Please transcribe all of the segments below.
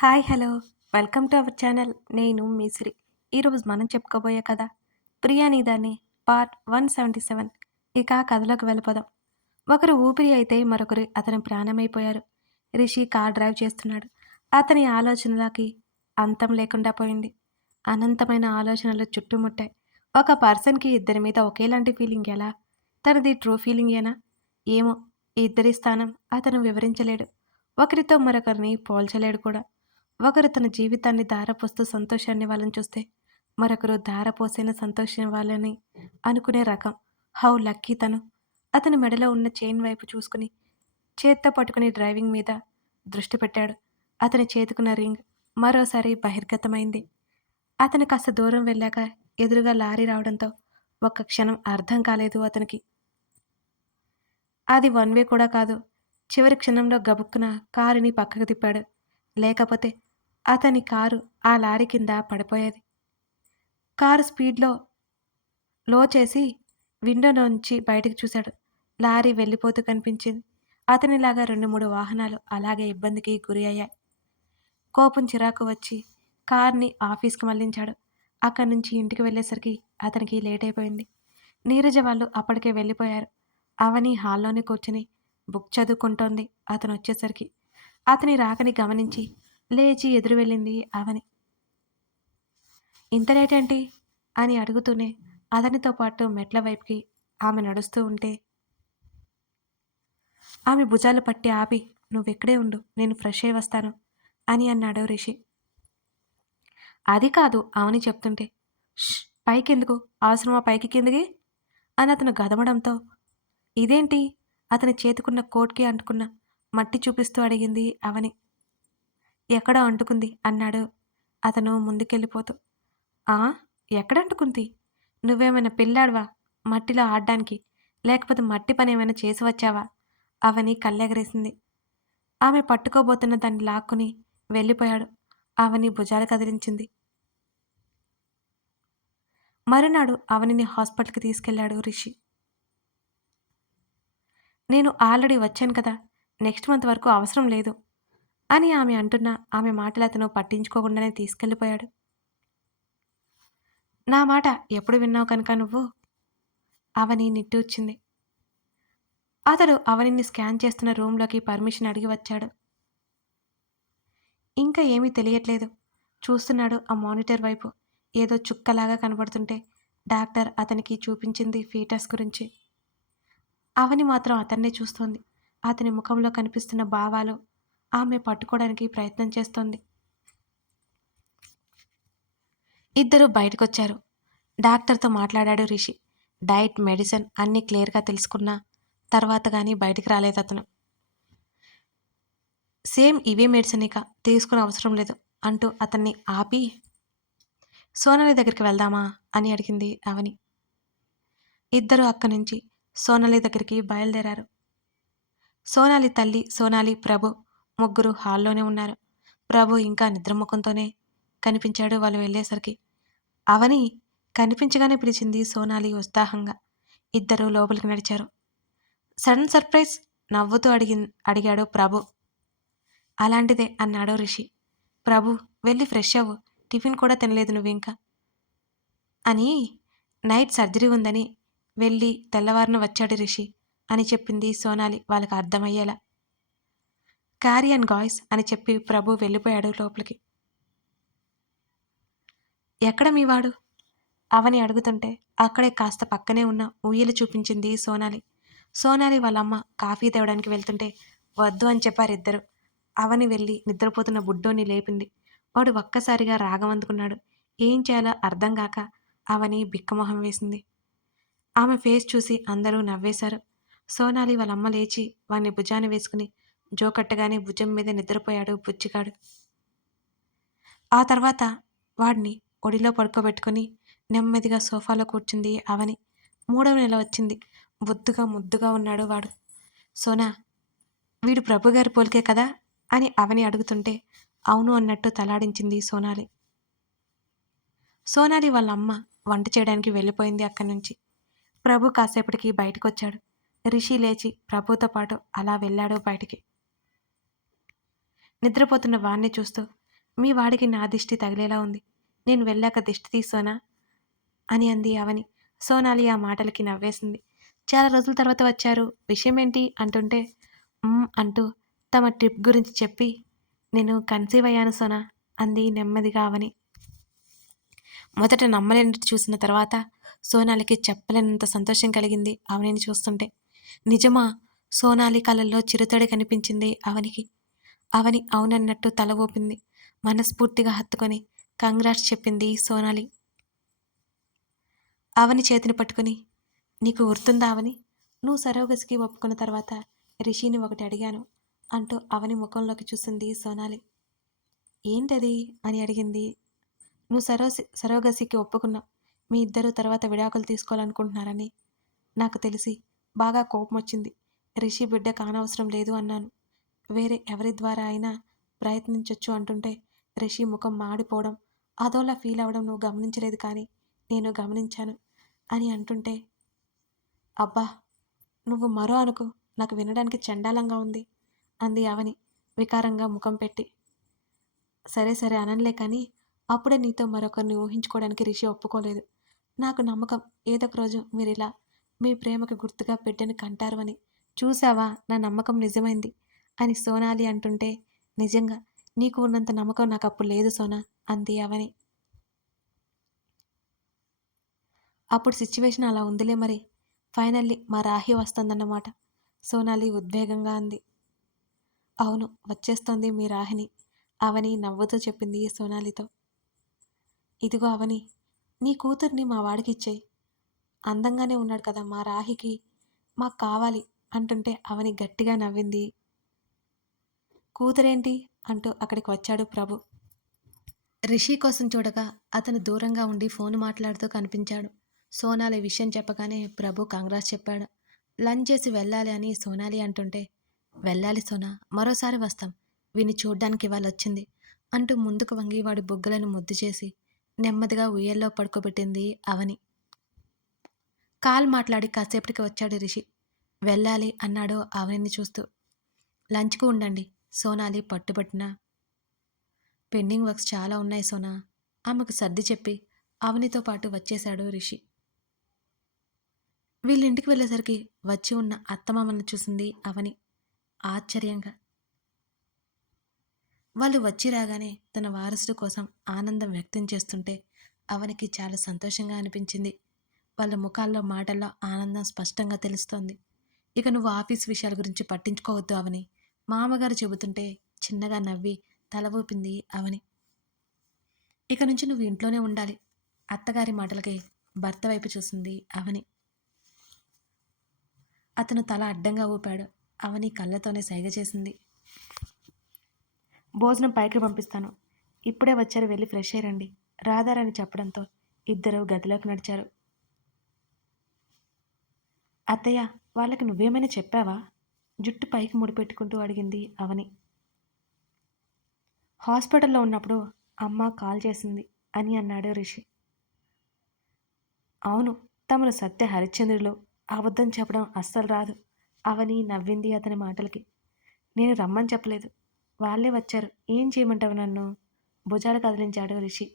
Hi hello. Welcome to our channel. నేను మిశ్రీ. ఈరోజు మనం చెప్పుకోబోయే కథ ప్రియాని దాన్ని పార్ట్ వన్ సెవెంటీ సెవెన్. ఇక కథలోకి వెళ్ళిపోదాం. ఒకరు ఊపిరి అయితే మరొకరు అతని ప్రాణమైపోయారు. రిషి కార్ డ్రైవ్ చేస్తున్నాడు. అతని ఆలోచనలకి అంతం లేకుండా పోయింది. అనంతమైన ఆలోచనలు చుట్టుముట్టాయి. ఒక పర్సన్కి ఇద్దరి మీద ఒకేలాంటి ఫీలింగ్ ఎలా? తనది ట్రూ ఫీలింగ్ ఏనా ఏమో ఇద్దరి స్థానం అతను వివరించలేడు. ఒకరితో మరొకరిని పోల్చలేడు కూడా. ఒకరు తన జీవితాన్ని దారపోస్తూ సంతోషాన్ని వాళ్ళని చూస్తే మరొకరు ధారపోసైన సంతోషం వాళ్ళని అనుకునే రకం. హౌ లక్కీ తను. అతని మెడలో ఉన్న చైన్ వైపు చూసుకుని చేత్తో పట్టుకుని డ్రైవింగ్ మీద దృష్టి పెట్టాడు. అతని చేతుకున్న రింగ్ మరోసారి బహిర్గతమైంది. అతను కాస్త దూరం వెళ్ళాక ఎదురుగా లారీ రావడంతో ఒక్క క్షణం అర్థం కాలేదు అతనికి. అది వన్ వే కూడా కాదు. చివరి క్షణంలో గబుక్కున కారుని పక్కకు తిప్పాడు. లేకపోతే అతని కారు ఆ లారీ కింద పడిపోయేది. కారు స్పీడ్లో లో చేసి విండో నుంచి బయటకు చూశాడు. లారీ వెళ్ళిపోతూ కనిపించింది. అతనిలాగా రెండు మూడు వాహనాలు అలాగే ఇబ్బందికి గురి అయ్యాయి. కోపం చిరాకు వచ్చి కార్ని ఆఫీస్కి మళ్ళించాడు. అక్కడి నుంచి ఇంటికి వెళ్ళేసరికి అతనికి లేట్ అయిపోయింది. నీరజ వాళ్ళు అప్పటికే వెళ్ళిపోయారు. అవని హాల్లోనే కూర్చుని బుక్ చదువుకుంటోంది అతను వచ్చేసరికి. అతని రాకని గమనించి లేచి ఎదురు వెళ్ళింది అవని ఇంత లేటేంటి ఏంటి? అని అడుగుతూనే అతనితో పాటు మెట్ల వైపుకి ఆమె నడుస్తూ ఉంటే ఆమె భుజాలు పట్టి ఆపి నువ్వెక్కడే ఉండు నేను ఫ్రెష్ అయి వస్తాను అని అన్నాడు రిషి. అది కాదు అవని చెప్తుంటే పైకెందుకు? అవసరమా పైకి కిందకి? అని అతను గదమడంతో ఇదేంటి? అతని చేతుకున్న కోట్కి అంటుకున్న మట్టి చూపిస్తూ అడిగింది అవని ఎక్కడో అంటుకుంది అన్నాడు. అతను ముందుకెళ్ళిపోతూ ఆ ఎక్కడ అంటుకుంది నువ్వేమైనా పిల్లాడవా? మట్టిలో ఆడడానికి? లేకపోతే మట్టి పని ఏమైనా చేసి వచ్చావా? అవని కళ్ళెగరేసింది. ఆమె పట్టుకోబోతున్న దాన్ని లాక్కుని వెళ్ళిపోయాడు. అవని భుజాలు కదిలించింది. మరునాడు అవనిని హాస్పిటల్కి తీసుకెళ్ళాడు రిషి. నేను ఆల్రెడీ వచ్చాను కదా. నెక్స్ట్ మంత్ వరకు అవసరం లేదు. అని ఆమె అంటున్న ఆమె మాటలు అతను పట్టించుకోకుండానే తీసుకెళ్ళిపోయాడు. నా మాట ఎప్పుడు విన్నావు కనుక నువ్వు? అవని నిట్టూర్చింది అతడు అవనిని స్కాన్ చేస్తున్న రూమ్లోకి పర్మిషన్ అడిగి వచ్చాడు. ఇంకా ఏమీ తెలియట్లేదు. చూస్తున్నాడు ఆ మానిటర్ వైపు. ఏదో చుక్కలాగా కనబడుతుంటే డాక్టర్ అతనికి చూపించింది ఫీటస్ గురించి. అవని మాత్రం అతన్నే చూస్తోంది. అతని ముఖంలో కనిపిస్తున్న భావాలు ఆమె పట్టుకోవడానికి ప్రయత్నం చేస్తోంది. ఇద్దరు బయటకొచ్చారు. డాక్టర్తో మాట్లాడాడు రిషి. డైట్ మెడిసిన్ అన్నీ క్లియర్గా తెలుసుకున్న తర్వాత కానీ బయటికి రాలేదు అతను. సేమ్ ఇవే మెడిసిన్ ఇక తీసుకునే అవసరం లేదు అంటూ అతన్ని ఆపి సోనాలి దగ్గరికి వెళ్దామా అని అడిగింది అవని. ఇద్దరు అక్కడి నుంచి సోనాలి దగ్గరికి బయలుదేరారు. సోనాలి తల్లి సోనాలి ప్రభు ముగ్గురు హాల్లోనే ఉన్నారు. ప్రభు ఇంకా నిద్రముఖంతోనే కనిపించాడు వాళ్ళు వెళ్ళేసరికి. అవని కనిపించగానే పిలిచింది సోనాలి ఉత్సాహంగా. ఇద్దరు లోపలికి నడిచారు. సడన్ సర్ప్రైజ్ నవ్వుతూ అడిగి అడిగాడు ప్రభు. అలాంటిదే అన్నాడు రిషి. ప్రభు వెళ్ళి ఫ్రెష్ అవ్వు. టిఫిన్ కూడా తినలేదు నువ్వు ఇంకా అని నైట్ సర్జరీ ఉందని వెళ్ళి తెల్లవారిన వచ్చాడు రిషి అని చెప్పింది సోనాలి. వాళ్ళకి అర్థమయ్యేలా. క్యారీ అండ్ గాయ్స్ అని చెప్పి ప్రభు వెళ్ళిపోయాడు లోపలికి. ఎక్కడ మీ వాడు అవని అడుగుతుంటే అక్కడే కాస్త పక్కనే ఉన్న ఉయ్యలు చూపించింది సోనాలి. సోనాలి వాళ్ళమ్మ కాఫీ తేవడానికి వెళ్తుంటే వద్దు అని చెప్పారు ఇద్దరు. అవని వెళ్ళి నిద్రపోతున్న బుడ్డోని లేపింది. వాడు ఒక్కసారిగా రాగం అందుకున్నాడు. ఏం చేయాలో అర్థం కాక అవని బిక్కమొహం వేసింది. ఆమె ఫేస్ చూసి అందరూ నవ్వేశారు. సోనాలి వాళ్ళమ్మ లేచి వాడిని భుజాన్ని వేసుకుని జోకట్టగానే భుజం మీద నిద్రపోయాడు బుచ్చిగాడు ఆ తర్వాత వాడిని ఒడిలో పడుకోబెట్టుకుని నెమ్మదిగా సోఫాలో కూర్చుంది అవని. మూడవ నెల వచ్చింది. బొద్దుగా ముద్దుగా ఉన్నాడు వాడు. సోనా వీడు ప్రభుగారి పోలికే కదా? అని అవని అడుగుతుంటే అవును అన్నట్టు తలాడించింది సోనాలి. సోనాలి వాళ్ళ అమ్మ వంట చేయడానికి వెళ్ళిపోయింది అక్కడి నుంచి. ప్రభు కాసేపటికి బయటకు వచ్చాడు రిషి లేచి ప్రభుతో పాటు అలా వెళ్ళాడు బయటికి. నిద్రపోతున్న వాణ్ణి చూస్తూ మీ వాడికి నా దిష్టి తగిలేలా ఉంది. నేను వెళ్ళాక దిష్టి తీసోనా అని అంది అవని. సోనాలి ఆ మాటలకి నవ్వేసింది. చాలా రోజుల తర్వాత వచ్చారు. విషయం ఏంటి అంటుంటే అంటూ తమ ట్రిప్ గురించి చెప్పి నేను కన్సీవ్ అయ్యాను సోనా అంది నెమ్మదిగా అవని. మొదట నమ్మలేనట్టు చూసిన తర్వాత సోనాలికి చెప్పలేనంత సంతోషం కలిగింది అవనిని చూస్తుంటే. నిజమా? సోనాలి కళ్ళల్లో చిరుతడి కనిపించింది అవనికి. అవని అవునన్నట్టు తల ఊపింది. మనస్ఫూర్తిగా హత్తుకొని కంగ్రాట్స్ చెప్పింది సోనాలి. అవని చేతిని పట్టుకుని నీకు గుర్తుందా అవని? నువ్వు సరోగసికి ఒప్పుకున్న తర్వాత రిషిని ఒకటి అడిగాను అంటూ అవని ముఖంలోకి చూసింది సోనాలి. ఏంటది? అని అడిగింది. నువ్వు సరో సరోగసికి ఒప్పుకున్నావు మీ ఇద్దరు తర్వాత విడాకులు తీసుకోవాలనుకుంటున్నారని నాకు తెలిసి బాగా కోపం వచ్చింది రిషి బిడ్డ కానవసరం లేదు అన్నాను. వేరే ఎవరి ద్వారా అయినా ప్రయత్నించొచ్చు అంటుంటే రిషి ముఖం మాడిపోవడం అదోలా ఫీల్ అవ్వడం నువ్వు గమనించలేదు కానీ నేను గమనించాను అని అంటుంటే అబ్బా నువ్వు మరో అనుకు నాకు వినడానికి చండాలంగా ఉంది అంది అవని వికారంగా ముఖం పెట్టి. సరే సరే అనలే కానీ అప్పుడే నీతో మరొకరిని ఊహించుకోవడానికి రిషి ఒప్పుకోలేదు. నాకు నమ్మకం ఏదొక రోజు మీరు ఇలా మీ ప్రేమకు గుర్తుగా పెట్టని కంటారు అని చూసావా నా నమ్మకం నిజమైంది. అని సోనాలి అంటుంటే నిజంగా నీకు ఉన్నంత నమ్మకం నాకు అప్పుడు లేదు సోనా అంది అవని. అప్పుడు సిచ్యువేషన్ అలా ఉందిలే మరి ఫైనల్లీ మా రాహి వస్తుందన్నమాట సోనాలి ఉద్వేగంగా అంది. అవును వచ్చేస్తోంది మీ రాహిని అవని నవ్వుతూ చెప్పింది సోనాలితో. ఇదిగో అవని నీ కూతుర్ని మా వాడికి ఇచ్చేయి అందంగానే ఉన్నాడు కదా మా రాహికి మాకు కావాలి అంటుంటే అవని గట్టిగా నవ్వింది కూతురేంటి? అంటూ అక్కడికి వచ్చాడు ప్రభు. రిషి కోసం చూడగా అతను దూరంగా ఉండి ఫోన్ మాట్లాడుతూ కనిపించాడు. సోనాలి విషయం చెప్పగానే ప్రభు కాంగ్రెస్ చెప్పాడు. లంచ్ చేసి వెళ్ళాలి అని సోనాలి అంటుంటే వెళ్ళాలి సోనా మరోసారి వస్తాం. విని చూడ్డానికి ఇవాళ వచ్చింది అంటూ ముందుకు వంగి వాడి బుగ్గలను ముద్దు చేసి నెమ్మదిగా ఉయ్యల్లో పడుకోబెట్టింది అవని. కాల్ మాట్లాడి కాసేపటికి వచ్చాడు రిషి. వెళ్ళాలి అన్నాడు అవనిని చూస్తూ. లంచ్కు ఉండండి. సోనాలి పట్టుబట్టిన. పెండింగ్ వర్క్స్ చాలా ఉన్నాయి సోనా. ఆమెకు సర్ది చెప్పి అవనితో పాటు వచ్చేశాడు రిషి. వీళ్ళింటికి వెళ్ళేసరికి వచ్చి ఉన్న అత్తమామను చూసింది అవని. ఆశ్చర్యంగా. వాళ్ళు వచ్చి రాగానే తన వారసుడు కోసం ఆనందం వ్యక్తం చేస్తుంటే అవనికి చాలా సంతోషంగా అనిపించింది. వాళ్ళ ముఖాల్లో మాటల్లో ఆనందం స్పష్టంగా తెలుస్తోంది. ఇక నువ్వు ఆఫీస్ విషయాల గురించి పట్టించుకోవద్దు అవని. మామగారు చెబుతుంటే చిన్నగా నవ్వి తల ఊపింది అవని ఇక నుంచి నువ్వు ఇంట్లోనే ఉండాలి. అత్తగారి మాటలకి భర్త వైపు చూసింది అవని అతను తల అడ్డంగా ఊపాడు. అవని కళ్ళతోనే సైగ చేసింది. భోజనం పైకి పంపిస్తాను. ఇప్పుడే వచ్చారు వెళ్ళి ఫ్రెష్ అయ్యండి. రాధారని చెప్పడంతో ఇద్దరు గదిలోకి నడిచారు. అత్తయ్య వాళ్ళకి నువ్వేమైనా చెప్పావా? జుట్టు పైకి ముడిపెట్టుకుంటూ అడిగింది అవని. హాస్పిటల్లో ఉన్నప్పుడు అమ్మ కాల్ చేసింది అని అన్నాడు రిషి. అవును తమను సత్య హరిశ్చంద్రులు. అబద్ధం చెప్పడం అస్సలు రాదు. అవని నవ్వింది అతని మాటలకి. నేను రమ్మని చెప్పలేదు. వాళ్ళే వచ్చారు. ఏం చేయమంటావు నన్ను? భుజాలు కదిలించాడు రిషి.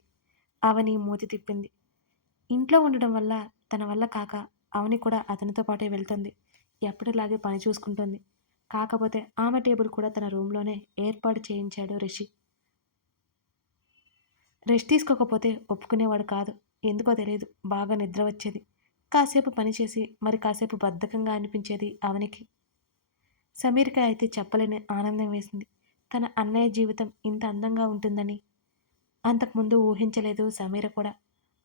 అవని మూతి తిప్పింది. ఇంట్లో ఉండడం వల్ల తన వల్ల కాక అవని కూడా అతనితో పాటే వెళ్తుంది. ఎప్పటిలాగే పని చూసుకుంటుంది. కాకపోతే ఆమె టేబుల్ కూడా తన రూమ్లోనే ఏర్పాటు చేయించాడు రిషి. రెస్ట్ తీసుకోకపోతే ఒప్పుకునేవాడు కాదు. ఎందుకో తెలియదు బాగా నిద్ర వచ్చేది. కాసేపు పనిచేసి మరి కాసేపు బద్ధకంగా అనిపించేది అవనికి. సమీర్కి అయితే చెప్పలేని ఆనందం వేసింది. తన అన్నయ్య జీవితం ఇంత అందంగా ఉంటుందని అంతకుముందు ఊహించలేదు సమీర కూడా.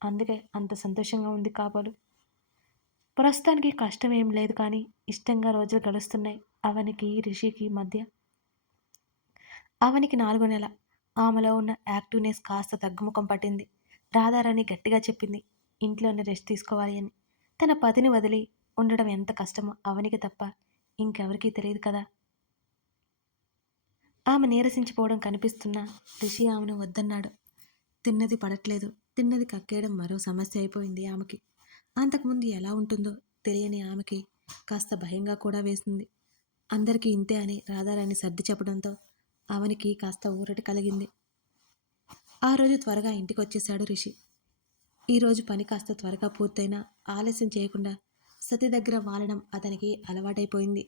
అందుకే అంత సంతోషంగా ఉంది కాబోలు. ప్రస్తుతానికి కష్టం ఏం లేదు కానీ ఇష్టంగా రోజులు గడుస్తున్నాయి. అవనికి రిషికి మధ్య అవనికి నాలుగో నెల. ఆమెలో ఉన్న యాక్టివ్నెస్ కాస్త తగ్గుముఖం పట్టింది. రాధారాణి గట్టిగా చెప్పింది ఇంట్లోనే రెస్ట్ తీసుకోవాలి అని. తన పతిని వదిలి ఉండడం ఎంత కష్టమో అవనికి తప్ప ఇంకెవరికీ తెలియదు కదా. ఆమె నీరసించిపోవడం కనిపిస్తున్నా రిషి ఆమెను వద్దన్నాడు. తిన్నది పడట్లేదు. తిన్నది కక్కేయడం మరో సమస్య అయిపోయింది ఆమెకి. అంతకుముందు ఎలా ఉంటుందో తెలియని ఆమెకి కాస్త భయంగా కూడా వేసింది. అందరికీ ఇంతే అని రాధారాణి సర్ది చెప్పడంతో అవనికి కాస్త ఊరట కలిగింది. ఆ రోజు త్వరగా ఇంటికి వచ్చేశాడు రిషి ఈరోజు పని కాస్త త్వరగా పూర్తయినా ఆలస్యం చేయకుండా సతి దగ్గర వాలడం అతనికి అలవాటైపోయింది.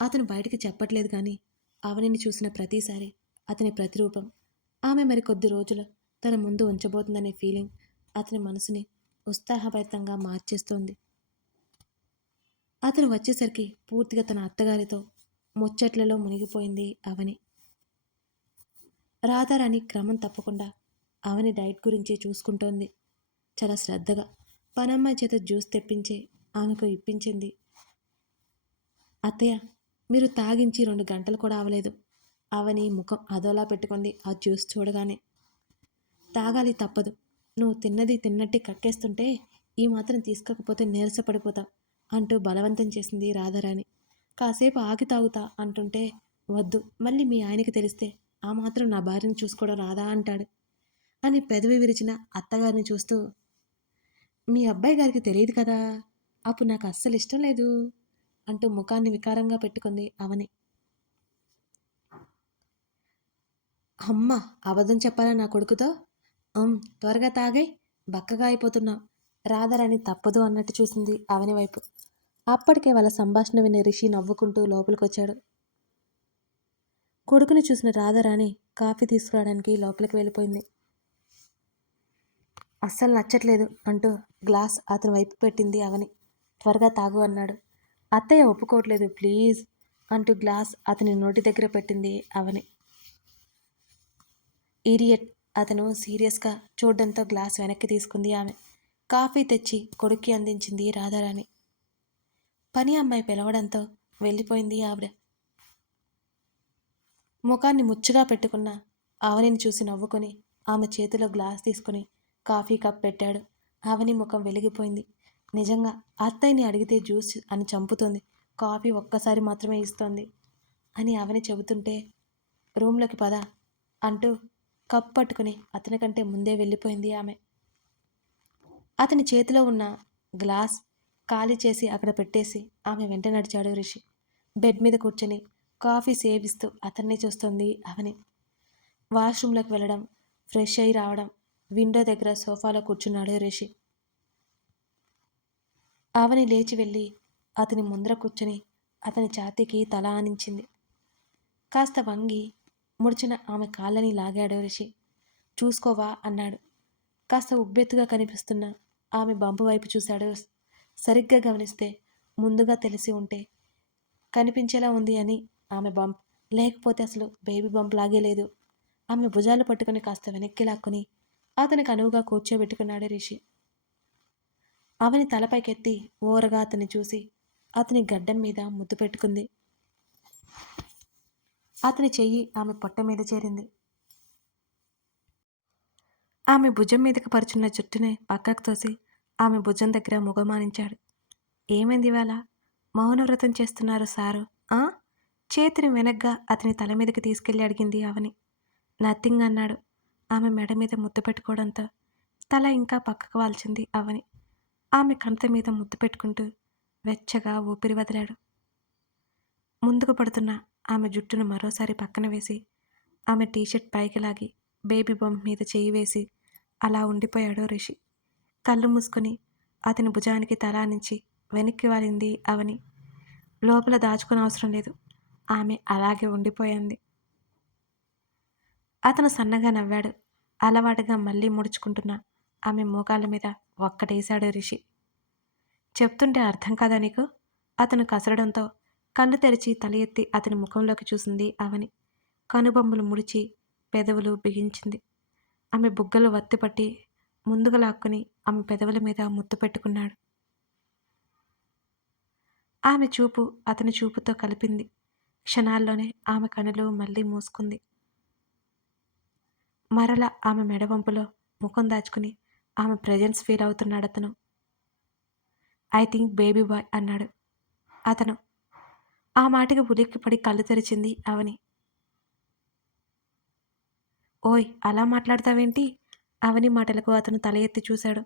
అతను బయటికి చెప్పట్లేదు కానీ అవనిని చూసిన ప్రతిసారి అతని ప్రతిరూపం ఆమె మరి కొద్ది రోజులు తన ముందు ఉంచబోతుందనే ఫీలింగ్ అతని మనసుని ఉత్సాహభరితంగా మార్చేస్తోంది. అతను వచ్చేసరికి పూర్తిగా తన అత్తగారితో ముచ్చట్లలో మునిగిపోయింది అవని. రాధారాణి క్రమం తప్పకుండా అవని డైట్ గురించి చూసుకుంటోంది. చాలా శ్రద్ధగా పనమ్మాయి చేత జ్యూస్ తెప్పించి ఆమెకు ఇప్పించింది. అత్తయ్య మీరు తాగించి రెండు గంటలు కూడా అవలేదు. అవని ముఖం అదోలా పెట్టుకుంది ఆ జ్యూస్ చూడగానే. తాగాలి తప్పదు. నువ్వు తిన్నది తిన్నట్టే కక్కేస్తుంటే ఈ మాత్రం తీసుకోకపోతే నీరసపడిపోతావు అంటూ బలవంతం చేసింది రాధారాణి. కాసేపు ఆగి తాగుతా అంటుంటే వద్దు మళ్ళీ మీ ఆయనకి తెలిస్తే ఆ మాత్రం నా భార్యను చూసుకోవడం రాదా అంటాడు. అని పెదవి విరిచిన అత్తగారిని చూస్తూ మీ అబ్బాయి గారికి తెలియదు కదా అప్పుడు నాకు అస్సలు ఇష్టం లేదు అంటూ ముఖాన్ని వికారంగా పెట్టుకుంది అవని. అమ్మ అబద్ధం చెప్పాలా నా కొడుకుతో? త్వరగా తాగై బక్కగా అయిపోతున్నాం. రాధారాణి తప్పదు అన్నట్టు చూసింది అవని వైపు. అప్పటికే వాళ్ళ సంభాషణ విని రిషి నవ్వుకుంటూ లోపలికొచ్చాడు. కొడుకుని చూసిన రాధారాణి కాఫీ తీసుకురావడానికి లోపలికి వెళ్ళిపోయింది. అస్సలు నచ్చట్లేదు అంటూ గ్లాస్ అతని వైపు పెట్టింది అవని. త్వరగా తాగు అన్నాడు. అత్తయ్య ఒప్పుకోవట్లేదు ప్లీజ్ అంటూ గ్లాస్ అతని నోటి దగ్గర పెట్టింది అవని. ఈరియట్ అతను సీరియస్గా చూడడంతో గ్లాస్ వెనక్కి తీసుకుంది ఆమె. కాఫీ తెచ్చి కొడుక్కి అందించింది రాధారాణి. పని అమ్మాయి పిలవడంతో వెళ్ళిపోయింది ఆవిడ. ముఖాన్ని ముచ్చుగా పెట్టుకున్న ఆవనిని చూసి నవ్వుకొని ఆమె చేతిలో గ్లాస్ తీసుకుని కాఫీ కప్ పెట్టాడు. ఆవని ముఖం వెలిగిపోయింది. నిజంగా అత్తయ్యని అడిగితే జ్యూస్ అని చంపుతోంది. కాఫీ ఒక్కసారి మాత్రమే ఇస్తోంది అని ఆవని చెబుతుంటే రూమ్లోకి పద అంటూ కప్ పట్టుకుని అతని కంటే ముందే వెళ్ళిపోయింది ఆమె. అతని చేతిలో ఉన్న గ్లాస్ ఖాళీ చేసి అక్కడ పెట్టేసి ఆమె వెంట నడిచాడు రిషి. బెడ్ మీద కూర్చొని కాఫీ సేవిస్తూ అతన్ని చూస్తుంది అవని వాష్రూమ్లోకి వెళ్ళడం ఫ్రెష్ అయి రావడం విండో దగ్గర సోఫాలో కూర్చున్నాడు రిషి. అవని లేచి వెళ్ళి అతని ముందర కూర్చొని అతని ఛాతీకి తల ఆనించింది. కాస్త వంగి ముడిచిన ఆమె కాళ్ళని లాగాడు రిషి. చూసుకోవా అన్నాడు. కాస్త ఉబ్బెత్తుగా కనిపిస్తున్న ఆమె బంపు వైపు చూశాడు. సరిగ్గా గమనిస్తే ముందుగా తెలిసి ఉంటే కనిపించేలా ఉంది అని ఆమె బంప్ లేకపోతే అసలు బేబీ బంప్ లాగే లేదు. ఆమె భుజాలు పట్టుకుని కాస్త వెనక్కి లాక్కుని అతనికి అనువుగా కూర్చోబెట్టుకున్నాడు రిషి. అవని తలపైకెత్తి ఓరగా అతన్ని చూసి అతని గడ్డం మీద ముద్దు పెట్టుకుంది. అతని చెయ్యి ఆమె పొట్ట మీద చేరింది. ఆమె భుజం మీదకి పరుచున్న జుట్టుని పక్కకు తోసి ఆమె భుజం దగ్గర ముగమానించాడు. ఏమైంది ఇవాళ? మౌనవ్రతం చేస్తున్నారు సారు ఆ? చేతిని వెనగ్గా అతని తల మీదకి తీసుకెళ్ళి అడిగింది అవని. నథింగ్ అన్నాడు. ఆమె మెడ మీద ముద్దు పెట్టుకోవడంతో తల ఇంకా పక్కకు వాల్చింది అవని. ఆమె కంత మీద ముద్దు పెట్టుకుంటూ వెచ్చగా ఊపిరి వదిలాడు. ముందుకు పడుతున్న. ఆమె జుట్టును మరోసారి పక్కన వేసి ఆమె టీషర్ట్ పైకి లాగి బేబీ బొమ్మ మీద చేయి వేసి అలా ఉండిపోయాడు రిషి. కళ్ళు మూసుకొని అతని భుజానికి తలా నుంచి వెనక్కి వాలింది అవని. లోపల దాచుకుని అవసరం లేదు. ఆమె అలాగే ఉండిపోయింది. అతను సన్నగా నవ్వాడు. అలవాటుగా మళ్ళీ ముడుచుకుంటున్న ఆమె మోకాళ్ళ మీద ఒక్కటేశాడు రిషి. చెప్తుంటే అర్థం కాదా నీకు? అతను కసరడంతో కళ్ళు తెరిచి తల ఎత్తి అతని ముఖంలోకి చూసింది అవని కనుబొమ్మలు ముడిచి పెదవులు బిగించింది. ఆమె బుగ్గలు వత్తిపట్టి ముందుగా లాక్కుని ఆమె పెదవుల మీద ముద్దు పెట్టుకున్నాడు. ఆమె చూపు అతని చూపుతో కలిపింది. క్షణాల్లోనే ఆమె కనులు మళ్ళీ మూసుకుంది. మరల ఆమె మెడవంపులో ముఖం దాచుకుని ఆమె ప్రజెన్స్ ఫీల్ అవుతున్నాడు అతను ఐ థింక్ బేబీ బాయ్ అన్నాడు. అతను ఆ మాటకి ఉలిక్కిపడి కళ్ళు తెరిచింది అవని. ఓయ్ అలా మాట్లాడతావేంటి? అవని మాటలకు అతను తల ఎత్తి చూశాడు.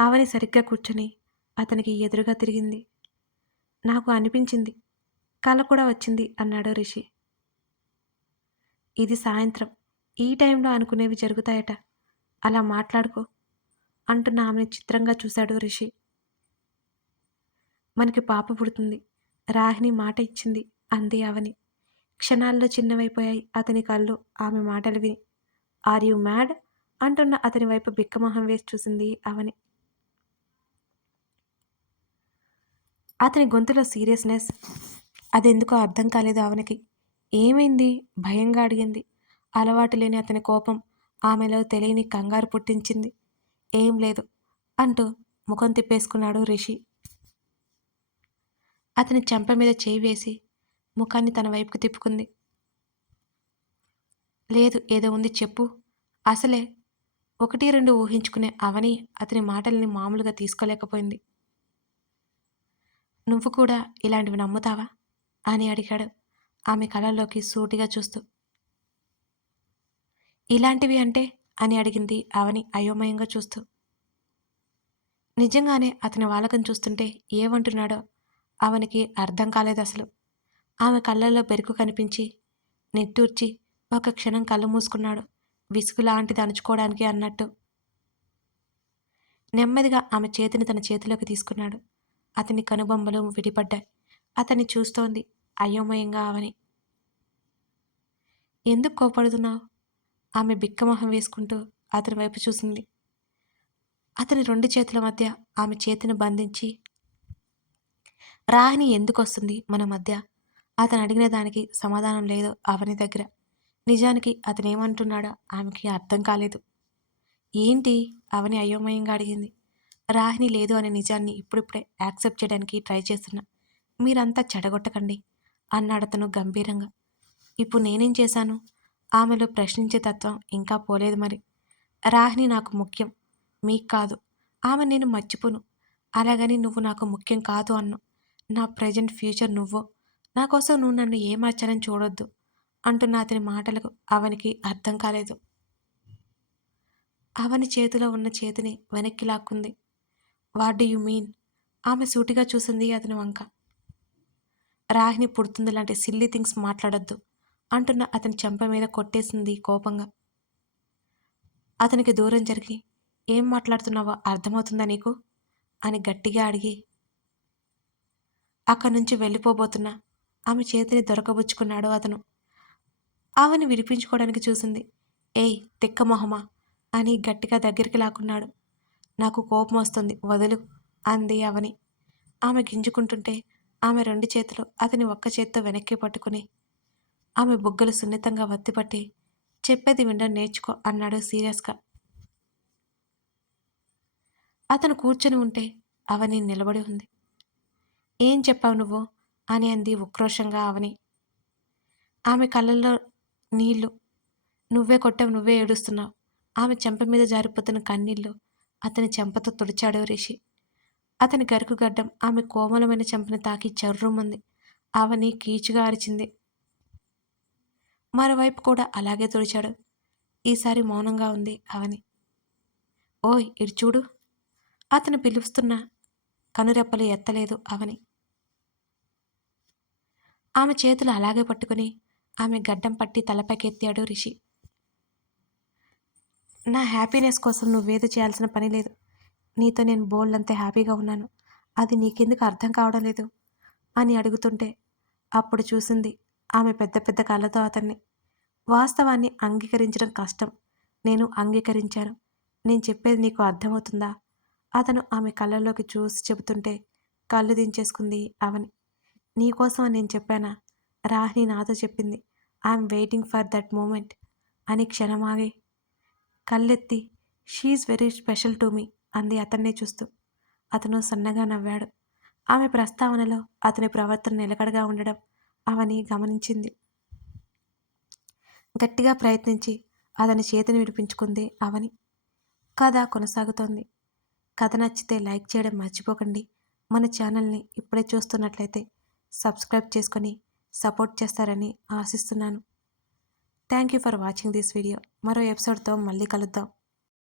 అవని సరిగ్గా కూర్చొని అతనికి ఎదురుగా తిరిగింది. నాకు అనిపించింది. కళ కూడా వచ్చింది అన్నాడు రిషి. ఇది సాయంత్రం. ఈ టైంలో అనుకునేవి జరుగుతాయట. అలా మాట్లాడుకో అంటున్న ఆమెను చిత్రంగా చూశాడు రిషి. మనకి పాప పుడుతుంది. రాహిణి మాట ఇచ్చింది అంది అవని. క్షణాల్లో చిన్నవైపోయాయి అతని కళ్ళు. ఆమె మాటలు విని ఆర్ యు మ్యాడ్? అంటున్న అతని వైపు బిక్కమొహం వేసి చూసింది అవని. అతని గొంతులో సీరియస్నెస్. అదెందుకో అర్థం కాలేదు అవనికి. ఏమైంది? భయంగా అడిగింది. అలవాటు లేని అతని కోపం ఆమెలో తెలియని కంగారు పుట్టించింది. ఏం లేదు అంటూ ముఖం తిప్పేసుకున్నాడు రిషి. అతని చెంప మీద చేయి వేసి ముఖాన్ని తన వైపుకు తిప్పుకుంది. లేదు ఏదో ఉంది చెప్పు. అసలే ఒకటి రెండు ఊహించుకునే అవని అతని మాటల్ని మామూలుగా తీసుకోలేకపోయింది. నువ్వు కూడా ఇలాంటివి నమ్ముతావా? అని అడిగాడు ఆమె కళల్లోకి సూటిగా చూస్తూ. ఇలాంటివి అంటే? అని అడిగింది అవని అయోమయంగా చూస్తూ. నిజంగానే అతని వాలకం చూస్తుంటే ఏమంటున్నాడో అవనికి అర్థం కాలేదు అసలు. ఆమె కళ్ళల్లో బెరుకు కనిపించి నిట్టూర్చి ఒక క్షణం కళ్ళు మూసుకున్నాడు. విసుగు లాంటిది అణుచుకోవడానికి అన్నట్టు. నెమ్మదిగా ఆమె చేతిని తన చేతిలోకి తీసుకున్నాడు. అతని కనుబొమ్మలు విడిపడ్డాయి. అతన్ని చూస్తోంది అయోమయంగా ఆమెని. ఎందుకు కోపడుతున్నావు ఆమె బిక్కమొహం వేసుకుంటూ అతని వైపు చూసింది. అతని రెండు చేతుల మధ్య ఆమె చేతిని బంధించి రాహిణి ఎందుకు వస్తుంది మన మధ్య? అతను అడిగిన దానికి సమాధానం లేదు అవని దగ్గర. నిజానికి అతనేమంటున్నాడో ఆమెకి అర్థం కాలేదు. ఏంటి? అవని అయోమయంగా అడిగింది. రాహిణి లేదు అనే నిజాన్ని ఇప్పుడిప్పుడే యాక్సెప్ట్ చేయడానికి ట్రై చేస్తున్నా. మీరంతా చెడగొట్టకండి అన్నాడు అతను గంభీరంగా. ఇప్పుడు నేనేం చేశాను? ఆమెలో ప్రశ్నించే తత్వం ఇంకా పోలేదు మరి. రాహిణి నాకు ముఖ్యం. మీకు కాదు. ఆమె నేను మర్చిపోను. అలాగని నువ్వు నాకు ముఖ్యం కాదు అన్ను నా ప్రజెంట్ ఫ్యూచర్ నువ్వు. నా కోసం నువ్వు నన్ను ఏ చూడొద్దు అంటున్న అతని మాటలకు అవనికి అర్థం కాలేదు. అవని చేతిలో ఉన్న చేతిని వెనక్కి లాక్కుంది. What do you mean? ఆమె సూటిగా చూసింది అతని వంక. రాహిని పుడుతుంది లాంటి సిల్లీ థింగ్స్ మాట్లాడొద్దు అంటున్న అతని చెంప మీద కొట్టేసింది కోపంగా. అతనికి దూరం జరిగి ఏం మాట్లాడుతున్నావో అర్థమవుతుందా నీకు? అని గట్టిగా అడిగి అక్కడి నుంచి వెళ్ళిపోబోతున్నా. ఆమె చేతిని దొరకబుచ్చుకున్నాడు అతను. ఆమెను విడిపించుకోవడానికి చూసింది. ఏయ్ తిక్క మొహమా? అని గట్టిగా దగ్గరికి లాక్కున్నాడు. నాకు కోపం వస్తుంది వదులు అంది అవని. ఆమె గింజుకుంటుంటే ఆమె రెండు చేతులు అతని ఒక్క చేత్తో వెనక్కి పట్టుకుని ఆమె బుగ్గలు సున్నితంగా వత్తిపట్టి చెప్పేది వినడం నేర్చుకో అన్నాడు సీరియస్గా. అతను కూర్చొని ఉంటే అవని నిలబడి ఉంది. ఏం చెప్పావు నువ్వు? అని అంది ఉక్రోషంగా అవని. ఆమె కళ్ళల్లో నీళ్ళు నువ్వే కొట్టావు నువ్వే ఏడుస్తున్నావు. ఆమె చెంప మీద జారిపోతున్న కన్నీళ్ళు అతని చెంపతో తుడిచాడు రిషి. అతని గరుకుగడ్డం ఆమె కోమలమైన చెంపని తాకి చర్రుమంది. అవని కీచుగా అరిచింది. మరోవైపు కూడా అలాగే తుడిచాడు. ఈసారి మౌనంగా ఉంది అవని. ఓయ్ ఇటు చూడు. అతను పిలుస్తున్న కనురెప్పలు ఎత్తలేదు అవని. ఆమె చేతులు అలాగే పట్టుకుని ఆమె గడ్డం పట్టి తలపైకెత్తాడు రిషి. నా హ్యాపీనెస్ కోసం నువ్వేదో చేయాల్సిన పని లేదు. నీతో నేను బోల్డ్ అంతే హ్యాపీగా ఉన్నాను. అది నీకెందుకు అర్థం కావడం లేదు? అని అడుగుతుంటే అప్పుడు చూసింది ఆమె పెద్ద పెద్ద కళ్ళతో అతన్ని. వాస్తవాన్ని అంగీకరించడం కష్టం. నేను అంగీకరించాను. నేను చెప్పేది నీకు అర్థమవుతుందా? అతను ఆమె కళ్ళల్లోకి చూసి చెబుతుంటే కళ్ళు దించేసుకుంది అవని. నీకోసం నేను చెప్పానా? రాహ్ని నాతో చెప్పింది. I'm waiting for that moment. అని క్షణమాగే కళ్ళెత్తి she very special to me అంది అతన్నే చూస్తూ. అతను సన్నగా నవ్వాడు. ఆమె ప్రస్తావనలో అతని ప్రవర్తన నిలకడగా ఉండడం అవని గమనించింది. గట్టిగా ప్రయత్నించి అతని చేతిని విడిపించుకుంది అవని. కథ కొనసాగుతోంది. కథ నచ్చితే లైక్ చేయడం మర్చిపోకండి. మన ఛానల్ని ఇప్పుడే చూస్తున్నట్లయితే సబ్స్క్రైబ్ చేసుకొని సపోర్ట్ చేస్తారని ఆశిస్తున్నాను. Thank you for watching this video. మరో ఎపిసోడ్తో మళ్ళీ కలుద్దాం.